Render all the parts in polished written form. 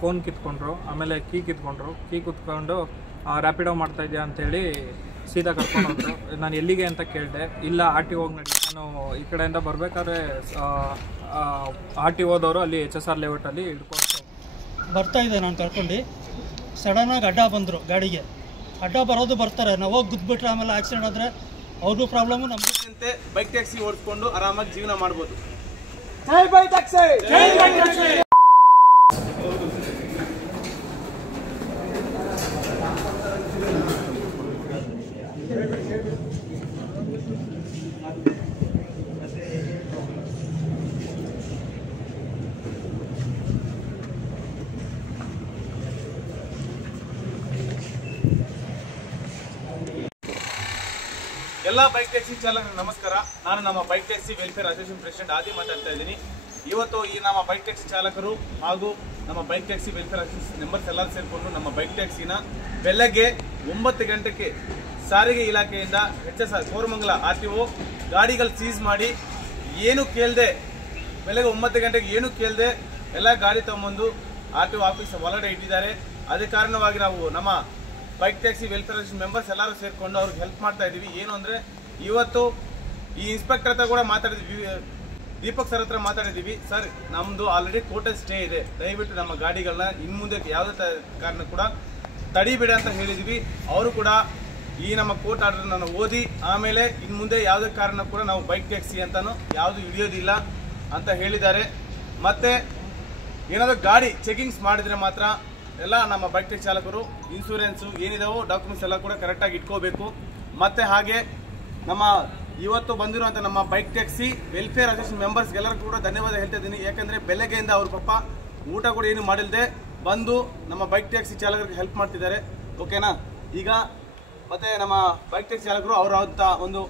Phone ಕಿತ್ಕೊಂಡ್ರು, ಆಮೇಲೆ key ಕಿತ್ಕೊಂಡ್ರು. Key ಕುತ್ಕೊಂಡು ರ್ಯಾಪಿಡೋ ಮಾಡ್ತಾ ಇದೆಯಾ ಅಂತೇಳಿ ಸೀದಾ ಕರ್ಕೊಂಡು ಹೋದ್ರು. ನಾನು ಎಲ್ಲಿಗೆ ಅಂತ ಕೇಳಿದೆ. ಇಲ್ಲ RTOಗೆ ನಡಿ. ನಾನು ಈ ಕಡೆಯಿಂದ ಬರಬೇಕಾದ್ರೆ RTOದವರು ಅಲ್ಲಿ HSR ಲೇಔಟಲ್ಲಿ ಹಿಡ್ಕೊಂಡು ಬರ್ತಾ ಇದೆ. ನಾನು ಕರ್ಕೊಂಡು ಸಡನ್ನಾಗಿ ಅಡ್ಡ ಬಂದರು. ಗಾಡಿಗೆ ಅಡ್ಡ ಬರೋದು ಬರ್ತಾರೆ, ನಾವು ಹೋಗಿ ಗುದ್ಬಿಟ್ರೆ ಆಮೇಲೆ ಆಕ್ಸಿಡೆಂಟ್ ಆದರೆ ಅವ್ರಿಗೂ ಪ್ರಾಬ್ಲಮ್ಮು, ನಮಗೆ ಬೈಕ್ ಟ್ಯಾಕ್ಸಿ ಓಡಿಸ್ಕೊಂಡು ಆರಾಮಾಗಿ ಜೀವನ ಮಾಡ್ಬೋದು. ಜೈ ಬೈಕ್ ಟ್ಯಾಕ್ಸಿ, ಜೈ ಬೈಕ್ ಟ್ಯಾಕ್ಸಿ. ಎಲ್ಲ ಬೈಕ್ ಟ್ಯಾಕ್ಸಿ ಚಾಲಕರಿಗೆ ನಮಸ್ಕಾರ. ನಾನು ನಮ್ಮ bike taxi welfare association president ಆದಿ ಮಾತಾಡ್ತಾ ಇದ್ದೀನಿ. ಇವತ್ತು ಈ ನಮ್ಮ ಬೈಕ್ ಟ್ಯಾಕ್ಸಿ ಚಾಲಕರು ಹಾಗೂ ನಮ್ಮ bike taxi welfare association members ಎಲ್ಲರೂ ಸೇರಿಕೊಂಡು ನಮ್ಮ ಬೈಕ್ ಟ್ಯಾಕ್ಸಿನ ಬೆಳಗ್ಗೆ 9 ಗಂಟೆಗೆ ಸಾರಿಗೆ ಇಲಾಖೆಯಿಂದ HSR ಕೋರಮಂಗಲ RTO ಗಾಡಿಗಳು ಸೀಸ್ ಮಾಡಿ ಏನು ಕೇಳದೆ, ಬೆಳಗ್ಗೆ 9 ಗಂಟೆಗೆ ಏನು ಕೇಳದೆ ಎಲ್ಲ ಗಾಡಿ ತಗೊಂಬಂದು RTO ಆಫೀಸ್ ಒಳಗಡೆ ಇಟ್ಟಿದ್ದಾರೆ. ಅದೇ ಕಾರಣವಾಗಿ ನಾವು ನಮ್ಮ bike taxi welfare association members ಎಲ್ಲರೂ ಸೇರಿಕೊಂಡು ಅವ್ರಿಗೆ ಹೆಲ್ಪ್ ಮಾಡ್ತಾ ಇದ್ದೀವಿ. ಏನು ಅಂದರೆ ಇವತ್ತು ಈ ಇನ್ಸ್ಪೆಕ್ಟರ್ ಹತ್ರ ಕೂಡ ಮಾತಾಡಿದ್ವಿ, ದೀಪಕ್ ಸರ್ ಹತ್ರ ಮಾತಾಡಿದ್ದೀವಿ. ಸರ್, ನಮ್ಮದು ಆಲ್ರೆಡಿ ಕೋರ್ಟಲ್ಲಿ ಸ್ಟೇ ಇದೆ, ದಯವಿಟ್ಟು ನಮ್ಮ ಗಾಡಿಗಳನ್ನ ಇನ್ನು ಮುಂದೆ ಯಾವುದೇ ಕಾರಣ ಕೂಡ ತಡಿಬೇಡ ಅಂತ ಹೇಳಿದ್ವಿ. ಅವರು ಕೂಡ ಈ ನಮ್ಮ ಕೋರ್ಟ್ ಆರ್ಡರ್ನ ಓದಿ ಆಮೇಲೆ ಇನ್ನು ಮುಂದೆ ಯಾವುದೇ ಕಾರಣ ಕೂಡ ನಾವು ಬೈಕ್ ಟ್ಯಾಕ್ಸಿ ಅಂತಲೂ ಯಾವುದು ಹಿಡಿಯೋದಿಲ್ಲ ಅಂತ ಹೇಳಿದ್ದಾರೆ. ಮತ್ತು ಏನಾದರೂ ಗಾಡಿ ಚೆಕಿಂಗ್ಸ್ ಮಾಡಿದರೆ ಮಾತ್ರ ಎಲ್ಲ ನಮ್ಮ ಬೈಕ್ ಟ್ಯಾಕ್ಸಿ ಚಾಲಕರು ಇನ್ಶೂರೆನ್ಸು ಏನಿದಾವೋ ಡಾಕ್ಯುಮೆಂಟ್ಸ್ ಎಲ್ಲ ಕೂಡ ಕರೆಕ್ಟಾಗಿ ಇಟ್ಕೋಬೇಕು. ಮತ್ತು ಹಾಗೆ ನಮ್ಮ ಇವತ್ತು ಬಂದಿರುವಂಥ ನಮ್ಮ ಬೈಕ್ ಟ್ಯಾಕ್ಸಿ ವೆಲ್ಫೇರ್ ಅಸೋಸಿಯೇಷನ್ ಮೆಂಬರ್ಸ್ಗೆಲ್ಲರಿಗೂ ಕೂಡ ಧನ್ಯವಾದ ಹೇಳ್ತಾ ಇದ್ದೀನಿ. ಯಾಕೆಂದರೆ ಬೆಳಗ್ಗೆಯಿಂದ ಅವ್ರ ಪಾಪ ಊಟ ಕೂಡ ಏನು ಮಾಡಿಲ್ಲದೆ ಬಂದು ನಮ್ಮ ಬೈಕ್ ಟ್ಯಾಕ್ಸಿ ಚಾಲಕರಿಗೆ ಹೆಲ್ಪ್ ಮಾಡ್ತಿದ್ದಾರೆ. ಓಕೆನಾ? ಈಗ ಮತ್ತೆ ನಮ್ಮ ಬೈಕ್ ಟ್ಯಾಕ್ಸಿ ಚಾಲಕರು ಅವರಂಥ ಒಂದು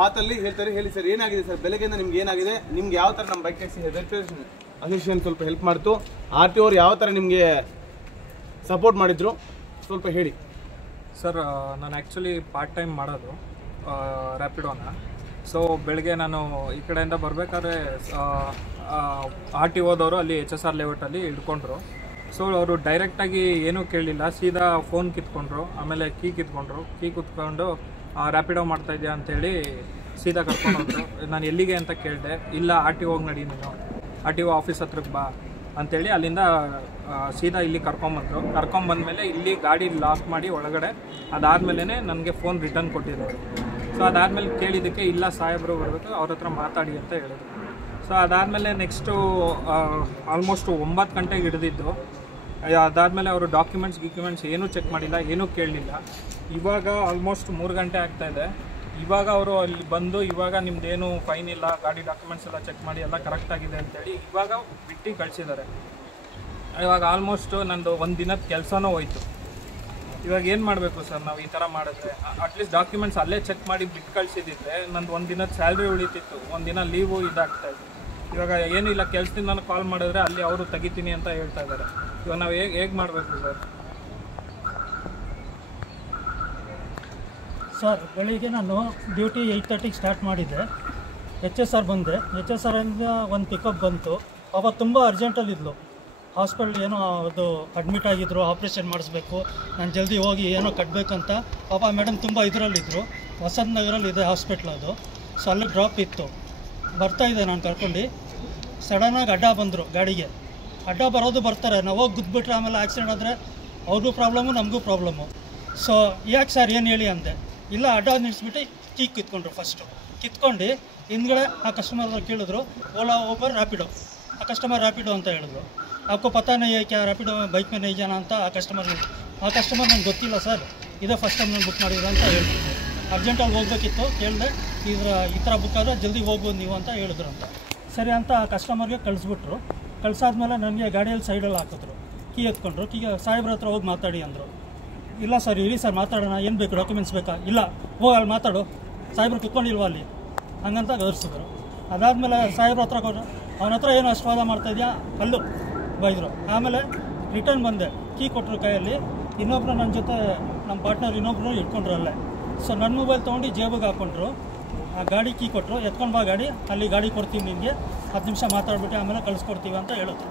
ಮಾತಲ್ಲಿ ಹೇಳ್ತಾರೆ. ಹೇಳಿ ಸರ್, ಏನಾಗಿದೆ ಸರ್ ಬೆಳಗ್ಗೆಯಿಂದ ನಿಮ್ಗೆ ಏನಾಗಿದೆ? ನಿಮ್ಗೆ ಯಾವ ಥರ ನಮ್ಮ ಬೈಕ್ ಟ್ಯಾಕ್ಸಿ ವೆಲ್ಫೇರ್ ಅಸೋಸಿಯೇಷನ್ ಸ್ವಲ್ಪ ಹೆಲ್ಪ್ ಮಾಡ್ತು, RTO ಅವ್ರು ಯಾವ ಥರ ನಿಮಗೆ ಸಪೋರ್ಟ್ ಮಾಡಿದ್ರು ಸ್ವಲ್ಪ ಹೇಳಿ ಸರ್. ನಾನು ಆ್ಯಕ್ಚುಲಿ ಪಾರ್ಟ್ ಟೈಮ್ ಮಾಡೋದು ರ್ಯಾಪಿಡೋನ. ಸೊ ಬೆಳಗ್ಗೆ ನಾನು ಈ ಕಡೆಯಿಂದ ಬರಬೇಕಾದ್ರೆ RTOದವರು ಅಲ್ಲಿ HSR ಲೇಔಟಲ್ಲಿ ಹಿಡ್ಕೊಂಡ್ರು. ಸೊ ಅವರು ಡೈರೆಕ್ಟಾಗಿ ಏನೂ ಕೇಳಲಿಲ್ಲ, ಸೀದಾ ಫೋನ್ ಕಿತ್ಕೊಂಡ್ರು, ಆಮೇಲೆ ಕೀ ಕಿತ್ಕೊಂಡ್ರು. ಕೀ ಕುತ್ಕೊಂಡು ರ್ಯಾಪಿಡೋ ಮಾಡ್ತಾ ಇದೆಯಾ ಅಂತೇಳಿ ಸೀದಾ ಕರ್ಕೊಂಡು ಹೋದ್ರು. ನಾನು ಎಲ್ಲಿಗೆ ಅಂತ ಕೇಳಿದೆ. ಇಲ್ಲ RTOಗೆ ನಡಿ, ನೀನು RTO ಆಫೀಸ್ ಹತ್ರಕ್ಕೆ ಬಾ ಅಂಥೇಳಿ ಅಲ್ಲಿಂದ ಸೀದಾ ಇಲ್ಲಿ ಕರ್ಕೊಂಬಂದಮೇಲೆ ಇಲ್ಲಿ ಗಾಡಿ ಲಾಕ್ ಮಾಡಿ ಒಳಗಡೆ, ಅದಾದಮೇಲೆ ನನಗೆ ಫೋನ್ ರಿಟರ್ನ್ ಕೊಟ್ಟಿದ್ದಾರೆ. ಸೊ ಅದಾದಮೇಲೆ ಕೇಳಿದ್ದಕ್ಕೆ ಇಲ್ಲ ಸಾಹೇಬರು ಬರಬೇಕು, ಅವ್ರ ಹತ್ರ ಮಾತಾಡಿ ಅಂತ ಹೇಳಿದ್ರು. ಸೊ ಅದಾದಮೇಲೆ ನೆಕ್ಸ್ಟು ಆಲ್ಮೋಸ್ಟ್ 9 ಗಂಟೆಗೆ ಹಿಡಿದಿದ್ದು. ಅದಾದಮೇಲೆ ಅವರು ಡಾಕ್ಯುಮೆಂಟ್ಸ್ ಏನೂ ಚೆಕ್ ಮಾಡಿಲ್ಲ, ಏನೂ ಕೇಳಲಿಲ್ಲ. ಇವಾಗ ಆಲ್ಮೋಸ್ಟ್ 3 ಗಂಟೆ ಆಗ್ತಾಯಿದೆ. ಇವಾಗ ಅವರು ಅಲ್ಲಿ ಬಂದು ಇವಾಗ ನಿಮ್ಮದೇನು ಫೈನ್ ಇಲ್ಲ, ಗಾಡಿ ಡಾಕ್ಯುಮೆಂಟ್ಸ್ ಎಲ್ಲ ಚೆಕ್ ಮಾಡಿ ಎಲ್ಲ ಕರೆಕ್ಟಾಗಿದೆ ಅಂತೇಳಿ ಇವಾಗ ಬಿಟ್ಟು ಕಳಿಸಿದ್ದಾರೆ. ಇವಾಗ ಆಲ್ಮೋಸ್ಟ್ ನಂದು 1 ದಿನದ ಕೆಲಸನೂ ಹೋಯ್ತು. ಇವಾಗ ಏನು ಮಾಡಬೇಕು ಸರ್ ನಾವು ಈ ಥರ ಮಾಡಿದ್ರೆ? ಅಟ್ಲೀಸ್ಟ್ ಡಾಕ್ಯುಮೆಂಟ್ಸ್ ಅಲ್ಲೇ ಚೆಕ್ ಮಾಡಿ ಬಿಟ್ಟು ಕಳಿಸಿದ್ದಿದ್ರೆ ನಂದು 1 ದಿನದ ಸ್ಯಾಲ್ರಿ ಉಳಿತಿತ್ತು, 1 ದಿನ ಲೀವು ಇದಾಗ್ತಾಯಿತ್ತು. ಇವಾಗ ಏನಿಲ್ಲ, ಕೆಲಸದಿಂದ ನಾನು ಕಾಲ್ ಮಾಡಿದ್ರೆ ಅಲ್ಲಿ ಅವರು ತೆಗಿತೀನಿ ಅಂತ ಹೇಳ್ತಾ ಇದ್ದಾರೆ. ಇವಾಗ ನಾವು ಹೇಗೆ ಮಾಡಬೇಕು ಸರ್? ಸರ್, ಬೆಳಿಗ್ಗೆ ನಾನು ಡ್ಯೂಟಿ 8:30ಗೆ ಸ್ಟಾರ್ಟ್ ಮಾಡಿದ್ದೆ. HSR ಬಂದೆ. HSR ಇಂದ ಒಂದು ಪಿಕಪ್ ಬಂತು. ಪಾಪ ತುಂಬ ಅರ್ಜೆಂಟಲ್ಲಿದ್ಲು. ಹಾಸ್ಪಿಟ್ಲ್ ಏನೋ ಅದು ಅಡ್ಮಿಟ್ ಆಗಿದ್ರು, ಆಪ್ರೇಷನ್ ಮಾಡಿಸ್ಬೇಕು, ನಾನು ಜಲ್ದಿ ಹೋಗಿ ಏನೋ ಕಟ್ಟಬೇಕಂತ. ಪಾಪ ಮೇಡಮ್ ತುಂಬ ಇದರಲ್ಲಿದ್ದರು. ವಸಂತ ನಗರಲ್ಲಿ ಇದೆ ಹಾಸ್ಪಿಟ್ಲ್ ಅದು. ಸೊ ಅಲ್ಲಿ ಡ್ರಾಪ್ ಇತ್ತು. ಬರ್ತಾಯಿದ್ದೆ ನಾನು ಕರ್ಕೊಂಡು. ಸಡನ್ನಾಗಿ ಅಡ್ಡ ಬಂದರು. ಗಾಡಿಗೆ ಅಡ್ಡ ಬರೋದು ಬರ್ತಾರೆ, ನಾವು ಹೋಗಿ ಗುದ್ಬಿಟ್ರೆ ಆಮೇಲೆ ಆಕ್ಸಿಡೆಂಟ್ ಆದರೆ ಅವ್ರಿಗೂ ಪ್ರಾಬ್ಲಮ್ಮು, ನಮಗೂ ಪ್ರಾಬ್ಲಮ್ಮು. ಸೊ ಯಾಕೆ ಸರ್ ಏನು ಹೇಳಿ ಅಂದೆ. ಇಲ್ಲ, ಅಡ್ಡ ನಿಲ್ಲಿಸ್ಬಿಟ್ಟು ಕೀ ಕಿತ್ಕೊಂಡ್ರು. ಫಸ್ಟು ಕಿತ್ಕೊಂಡು ಹಿಂದ್ಗಡೆ ಆ ಕಸ್ಟಮರ್ ಕೇಳಿದ್ರು, ಓಲಾ ಊಬರ್ ರ್ಯಾಪಿಡೋ. ಆ ಕಸ್ಟಮರ್ ರ್ಯಾಪಿಡೋ ಅಂತ ಹೇಳಿದ್ರು. आपको पता नहीं है क्या रैपिडो बाइक में नहीं जाना ಅಂತ ಆ ಕಸ್ಟಮರ್ ನಂಗೆ ಗೊತ್ತಿಲ್ಲ ಸರ್, ಇದೇ ಫಸ್ಟ್ ಟೈಮ್ ನಾನು ಬುಕ್ ಮಾಡಿದ್ರು ಅಂತ ಹೇಳ್ತಿದ್ದೆ. ಅರ್ಜೆಂಟಲ್ಲಿ ಹೋಗ್ಬೇಕಿತ್ತು, ಕೇಳಿದೆ ಈ ಥರ ಬುಕ್ ಆದರೆ ಜಲ್ದಿ ಹೋಗ್ಬೋದು ನೀವು ಅಂತ ಹೇಳಿದ್ರು ಅಂತ. ಸರಿ ಅಂತ ಆ ಕಸ್ಟಮರ್ಗೆ ಕಳಿಸ್ಬಿಟ್ರು. ಕಳಿಸಾದ್ಮೇಲೆ ನನಗೆ ಗಾಡಿಯಲ್ಲಿ ಸೈಡಲ್ಲಿ ಹಾಕಿದ್ರು. ಕೀ ಎತ್ಕೊಂಡ್ರು. ಸಾಹೇಬ್ರ ಹತ್ರ ಹೋಗಿ ಮಾತಾಡಿ ಅಂದರು. ಇಲ್ಲ ಸರ್, ಇರಿ ಸರ್ ಮಾತಾಡೋಣ, ಏನು ಬೇಕು, ಡಾಕ್ಯುಮೆಂಟ್ಸ್ ಬೇಕಾ? ಇಲ್ಲ, ಹೋಗಿ ಅಲ್ಲಿ ಮಾತಾಡು, ಸಾಹೇಬ್ರು ಕುತ್ಕೊಂಡಿಲ್ವ ಅಲ್ಲಿ ಹಂಗಂತ ಗೌರಿಸಿದ್ರು. ಅದಾದಮೇಲೆ ಸಾಹೇಬ್ರ ಹತ್ರ ಕೊಟ್ಟರು. ಅವನ ಹತ್ರ ಏನು ಅಷ್ಟು ವಾದ ಮಾಡ್ತಾಯಿದ್ಯಾ ಅಲ್ಲೂ ಬೈದರು. ಆಮೇಲೆ ರಿಟರ್ನ್ ಬಂದೆ. ಕೀ ಕೊಟ್ಟರು ಕೈಯಲ್ಲಿ. ಇನ್ನೊಬ್ಬರು ನನ್ನ ಜೊತೆ ನಮ್ಮ ಪಾರ್ಟ್ನರ್ ಇನ್ನೊಬ್ಬರು ಇಟ್ಕೊಂಡ್ರು ಅಲ್ಲೇ. ಸೊ ನನ್ನ ಮೊಬೈಲ್ ತೊಗೊಂಡು ಜೇಬಿಗೆ ಹಾಕ್ಕೊಂಡ್ರು. ಆ ಗಾಡಿ ಕೀ ಕೊಟ್ಟರು. ಎತ್ಕೊಂಡು ಬಾ ಗಾಡಿ, ಅಲ್ಲಿ ಗಾಡಿ ಕೊಡ್ತೀವಿ ನಿಮಗೆ, 10 ನಿಮಿಷ ಮಾತಾಡ್ಬಿಟ್ಟು ಆಮೇಲೆ ಕಳಿಸ್ಕೊಡ್ತೀವಿ ಅಂತ ಹೇಳಿದ್ರು.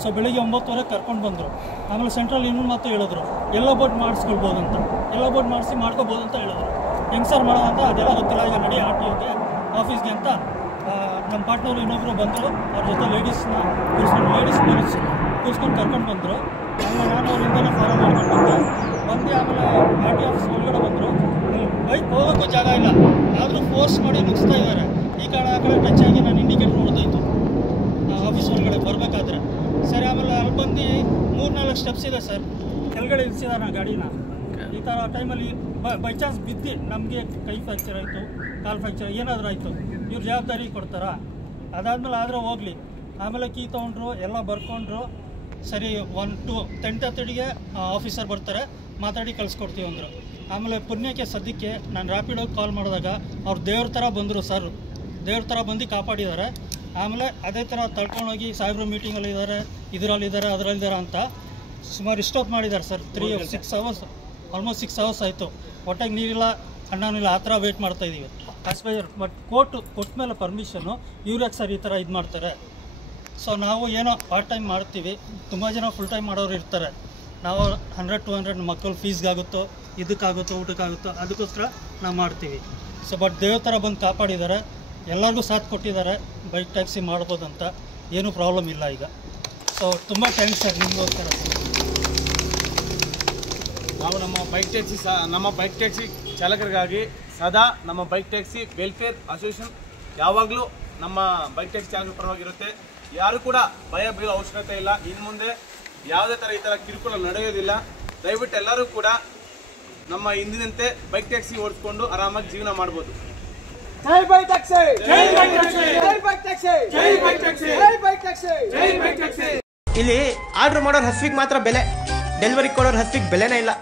ಸೊ ಬೆಳಿಗ್ಗೆ 9:00 ಕರ್ಕೊಂಡು ಬಂದರು. ಆಮೇಲೆ ಸೆಂಟ್ರಲ್ ಇನ್ನೊಂದು ಮಾತು ಹೇಳಿದ್ರು, ಎಲ್ಲ ಬೋಟ್ ಮಾಡಿಸ್ಕೊಳ್ಬೋದು ಅಂತ, ಎಲ್ಲ ಬೋಟ್ ಮಾಡಿಸಿ ಮಾಡ್ಕೋಬೋದು ಅಂತ ಹೇಳಿದ್ರು. ಹೆಂಗೆ ಸರ್ ಮಾಡೋದಂತ ಅದೆಲ್ಲ ಗೊತ್ತಿಲ್ಲ. ಈಗ ನಡಿ RTOಗೆ ಆಫೀಸ್ಗೆ ಅಂತ ನಮ್ಮ ಪಾರ್ಟ್ನರು ಇನ್ನೊಬ್ಬರು ಬಂದರು. ಅವ್ರ ಜೊತೆ ಲೇಡೀಸ್ನ ಕೂರಿಸ್ಕೊಂಡು ಪೊಲೀಸ್ ಕೂರಿಸ್ಕೊಂಡು ಕರ್ಕೊಂಡು ಬಂದರು. ಆಮೇಲೆ ನಾನು ಅವರಿಂದಲೇ ಫಾಲೋ ಮಾಡ್ಕೊಂಡು ಬಂದು ಆಮೇಲೆ RTO ಆಫೀಸ್ ಒಳಗಡೆ ಬಂದರು. ಬೈಕ್ ಹೋಗೋಕ್ಕೂ ಜಾಗ ಇಲ್ಲ, ಆದರೂ ಫೋರ್ಸ್ ಮಾಡಿ ನುಗ್ಸ್ತಾ ಇದ್ದಾರೆ. ಈ ಕಡೆ ಆ ಕಡೆ ಟಚ್ ಆಗಿ ನಾನು ಇಂಡಿಕೇಟರ್ ಹೊಡೆದೋಯ್ತು ಆಫೀಸ್ ಒಳಗಡೆ ಬರಬೇಕಾದ್ರೆ. ಸರಿ, ಆಮೇಲೆ ಅಲ್ಲಿ ಬಂದು 3-4 ಸ್ಟೆಪ್ಸ್ ಇದೆ ಸರ್, ಕೆಳಗಡೆ ಇಳಿಸಿದಾರೆ ಗಾಡಿನ. ಈ ಥರ ಟೈಮಲ್ಲಿ ಬೈ ಚಾನ್ಸ್ ಬಿದ್ದು ನಮಗೆ ಕೈ ಫ್ರ್ಯಾಕ್ಚರ್ ಆಯಿತು, ಕಾಲು ಫ್ರ್ಯಾಕ್ಚರ್ ಏನಾದರೂ ಆಯಿತು, ಇವ್ರು ಜವಾಬ್ದಾರಿ ಕೊಡ್ತಾರಾ? ಅದಾದಮೇಲೆ ಆದರೆ ಹೋಗಲಿ. ಆಮೇಲೆ ಕೀ ತೊಗೊಂಡ್ರು, ಎಲ್ಲ ಬರ್ಕೊಂಡ್ರು. ಸರಿ, 10:30ಗೆ ಆಫೀಸರ್ ಬರ್ತಾರೆ, ಮಾತಾಡಿ ಕಳಿಸ್ಕೊಡ್ತೀವಿ ಅಂದರು. ಆಮೇಲೆ ಪುಣ್ಯಕ್ಕೆ ಸದ್ಯಕ್ಕೆ ನಾನು ರ್ಯಾಪಿಡೋಗಿ ಕಾಲ್ ಮಾಡಿದಾಗ ಅವ್ರು ದೇವ್ರ ಥರ ಬಂದರು ಸರ್, ದೇವ್ರ ಥರ ಬಂದು ಕಾಪಾಡಿದ್ದಾರೆ. ಆಮೇಲೆ ಅದೇ ಥರ ತಳ್ಕೊಂಡೋಗಿ ಸಾಹೇಬ್ರು ಮೀಟಿಂಗಲ್ಲಿದ್ದಾರೆ, ಇದರಲ್ಲಿದ್ದಾರೆ ಅದರಲ್ಲಿದ್ದಾರೆ ಅಂತ ಸುಮಾರು ಇಷ್ಟೊತ್ತು ಮಾಡಿದ್ದಾರೆ ಸರ್. 6 hours, ಆಲ್ಮೋಸ್ಟ್ 6 hours ಆಯಿತು. ಹೊಟ್ಟೆಗೆ ನೀರಿಲ್ಲ, ಅನ್ನನಿಲ್ಲ, ಆ ಥರ ವೇಟ್ ಮಾಡ್ತಾಯಿದ್ದೀವಿ ಆಸ್ಪೇಜರ್. ಬಟ್ ಕೊಟ್ಟ ಮೇಲೆ ಪರ್ಮಿಷನ್ನು ಇವ್ರಿಗೆ ಸರ್ ಈ ಥರ ಇದು ಮಾಡ್ತಾರೆ. ಸೊ ನಾವು ಏನೋ ಪಾರ್ಟ್ ಟೈಮ್ ಮಾಡ್ತೀವಿ, ತುಂಬ ಜನ ಫುಲ್ ಟೈಮ್ ಮಾಡೋರು ಇರ್ತಾರೆ. ನಾವು 100-200 ಮಕ್ಕಳು ಫೀಸ್ಗಾಗುತ್ತೋ, ಇದಕ್ಕಾಗುತ್ತೋ, ಊಟಕ್ಕಾಗುತ್ತೋ, ಅದಕ್ಕೋಸ್ಕರ ನಾವು ಮಾಡ್ತೀವಿ. ಸೊ ಬಟ್ ದೇವ್ರ ಥರ ಬಂದು ಕಾಪಾಡಿದ್ದಾರೆ, ಎಲ್ಲರಿಗೂ ಸಾಥ್ ಕೊಟ್ಟಿದ್ದಾರೆ. ಬೈಕ್ ಟ್ಯಾಕ್ಸಿ ಮಾಡ್ಬೋದಂತ ಏನೂ ಪ್ರಾಬ್ಲಮ್ ಇಲ್ಲ ಈಗ. ಸೊ ತುಂಬ ಥ್ಯಾಂಕ್ಸ್ ಸರ್ ನಿಮಗೋಸ್ಕರ. ನಾವು ನಮ್ಮ ಬೈಕ್ ಟ್ಯಾಕ್ಸಿ ಚಾಲಕರಿಗಾಗಿ ಸದಾ ನಮ್ಮ ಬೈಕ್ ಟ್ಯಾಕ್ಸಿ ವೆಲ್ಫೇರ್ ಅಸೋಸಿಯೇಷನ್ ಯಾವಾಗಲೂ ನಮ್ಮ ಬೈಕ್ ಟ್ಯಾಕ್ಸಿ ಚಾಲಕರ ಪರವಾಗಿರುತ್ತೆ. ಯಾರು ಕೂಡ ಭಯ ಬೀಳೋ ಅವಶ್ಯಕತೆ ಇಲ್ಲ. ಇನ್ನು ಮುಂದೆ ಯಾವುದೇ ಥರ ಈ ಥರ ಕಿರುಕುಳ ನಡೆಯೋದಿಲ್ಲ. ದಯವಿಟ್ಟು ಎಲ್ಲರೂ ಕೂಡ ನಮ್ಮ ಹಿಂದಿನಂತೆ ಬೈಕ್ ಟ್ಯಾಕ್ಸಿ ಓಡಿಸ್ಕೊಂಡು ಆರಾಮಾಗಿ ಜೀವನ ಮಾಡ್ಬೋದು. ಜೈ ಬೈಕ್ ಟ್ಯಾಕ್ಸಿ, ಜೈ ಬೈಕ್ ಟ್ಯಾಕ್ಸಿ, ಜೈ ಬೈಕ್ ಟ್ಯಾಕ್ಸಿ, ಜೈ ಬೈಕ್ ಟ್ಯಾಕ್ಸಿ, ಜೈ ಬೈಕ್ ಟ್ಯಾಕ್ಸಿ, ಜೈ ಬೈಕ್ ಟ್ಯಾಕ್ಸಿ. ಇಲ್ಲಿ ಆರ್ಡರ್ ಮಾಡೋರ್ ಹಸ್ವಿಗೆ ಮಾತ್ರ ಬೆಲೆ, ಡೆಲಿವರಿ ಕೊಡೋರ್ ಹಸ್ವಿಗೆ ಬೆಲೆನೇ ಇಲ್ಲ.